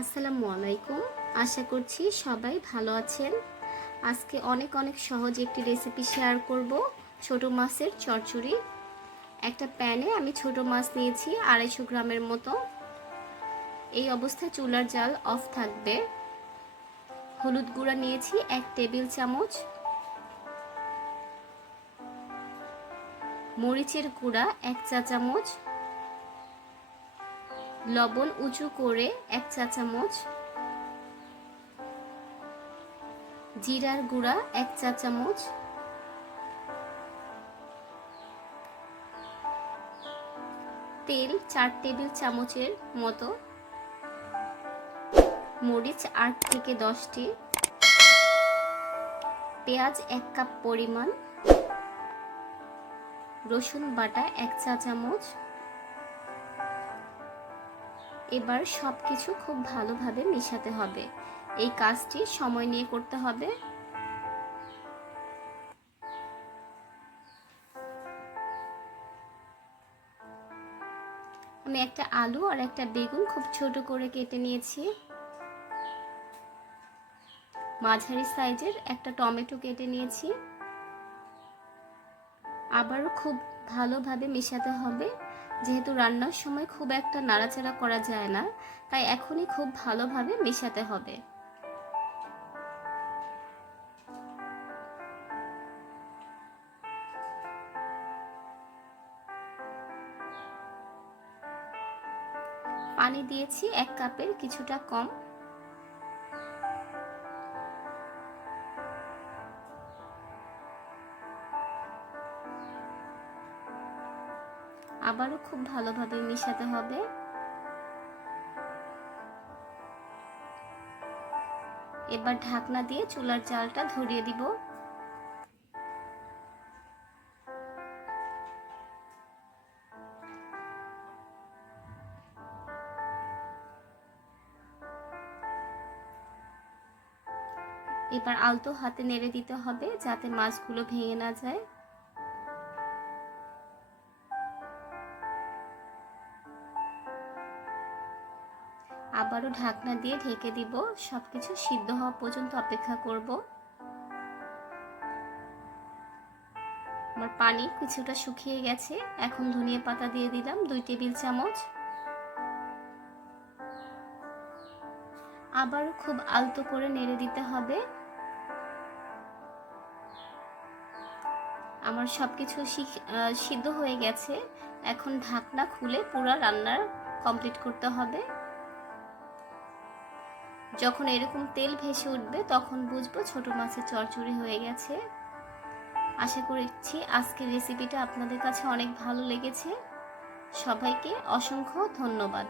আসসালামু আলাইকুম। আশা করছি সবাই ভালো আছেন। আজকে অনেক অনেক সহজ একটি রেসিপি শেয়ার করব। ছোট মাছের চচ্চড়ি। একটা প্যানে আমি ছোট মাছ নিয়েছি আড়াইশো গ্রামের মতো। এই অবস্থায় চুলার জাল অফ থাকবে। হলুদ গুঁড়া নিয়েছি এক টেবিল চামচ। মরিচের গুঁড়া এক চা চামচ। লবণ উঁচু করে এক চা চামচ জিরার গুঁড়া এক চা চামচ তেল চার টেবিল চামচের মতো। মরিচ আট থেকে দশটি। পেঁয়াজ এক কাপ পরিমাণ। রসুন বাটা এক চা চামচ। এবার সব কিছু খুব ভালোভাবে মেশাতে হবে। এই কাজটি সময় নিয়ে করতে হবে। আমি একটা আলু আর একটা বেগুন খুব ছোট করে কেটে নিয়েছি। মাঝারি সাইজের একটা টমেটো কেটে নিয়েছি। আবারও খুব ভালোভাবে মেশাতে হবে। যেহেতু রান্নার সময় খুব একটা নাড়াচাড়া করা যায় না, তাই এখনই খুব ভালোভাবে মেশাতে হবে। পানি দিয়েছি এক কাপের কিছুটা কম। আবারও খুব ভালোভাবে মিশাতে হবে। এবার ঢাকনা দিয়ে চুলার জালটা ধরিয়ে দিব। এবার আলতো হাতে নেড়ে দিতে হবে যাতে মাছগুলো ভেঙে না যায়। আবারও ঢাকনা দিয়ে ঢেকে দিব। সব কিছু সিদ্ধ হওয়া পর্যন্ত অপেক্ষা করব। আমার পানি কিছুটা শুকিয়ে গেছে। এখন ধনিয়া পাতা দিয়ে দিলাম দুই টেবিল চামচ। আবারও খুব আলতো করে নেড়ে দিতে হবে। আমার সবকিছু সিদ্ধ হয়ে গেছে। এখন ঢাকনা খুলে পুরো রান্নার কমপ্লিট করতে হবে। যখন এরকম তেল ভেসে উঠবে, তখন বুঝব ছোট মাছের চরচড়ি হয়ে গেছে। আশা করছি আজকের রেসিপিটা আপনাদের কাছে অনেক ভালো লেগেছে। সবাইকে অসংখ্য ধন্যবাদ।